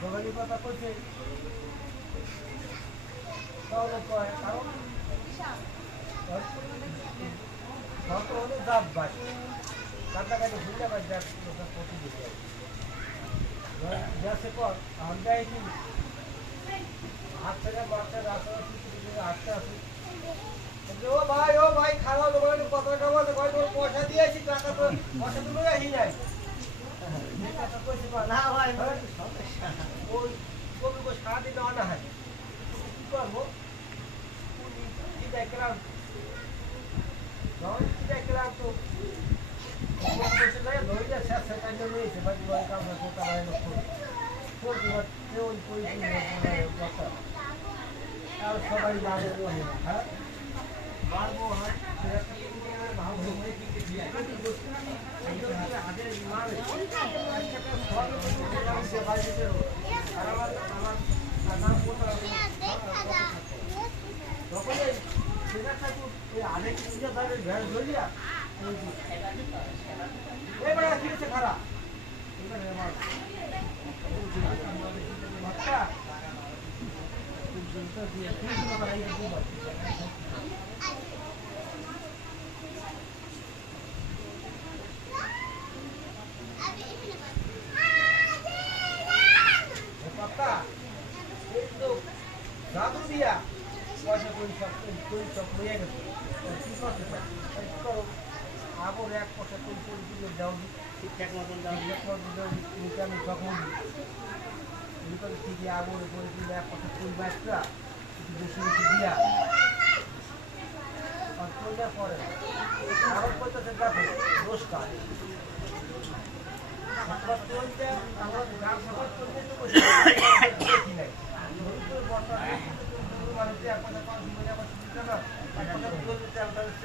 দোকানি কথা কইছে তাহলে কয় কারণ শর্ত হলে জাত ভাই কাটাকাটি ভুলে ভাই দেখ প্রতি দিতে যাচ্ছে পর আমরা কি হাত থেকে বাচ্চা রাস্তা হাঁটতে আসি ও ভাই খাওয়া দোকানে কত টাকা বলতে ভাই তোর পয়সা দিয়েছি টাকা তো পয়সা তো লই আসি নাই না ভাই ওই কবি কো সারাদিন দেওয়া না হয় কি করবো কি দেখলাম যখন কি দেখলাম তো ধরে যা শেষ সেখানে রয়েছে ভাই কাম করতে পারে না আর সবাই লাগে হ্যাঁ বাড়বো হ্যাঁ খারাপ জাদু দিয়া পয়সা কই সব হয়ে গেছে কি করতে পারি করো আবার এক পয়সা কই দিলে দাও ঠিকঠাক মতন দাও আমি তখন ভিতরে ঠিকই আগুন করে দিলে এক পয়সা কই বাচ্চা বেশি বেশি দিয়া আর কইলে পরে আরো কইতেছে দেখো দোষ কাজ আমরা গাছ সবার করতে তো দেখি নাই বর্তমানে এক কথা পাঁচ আবার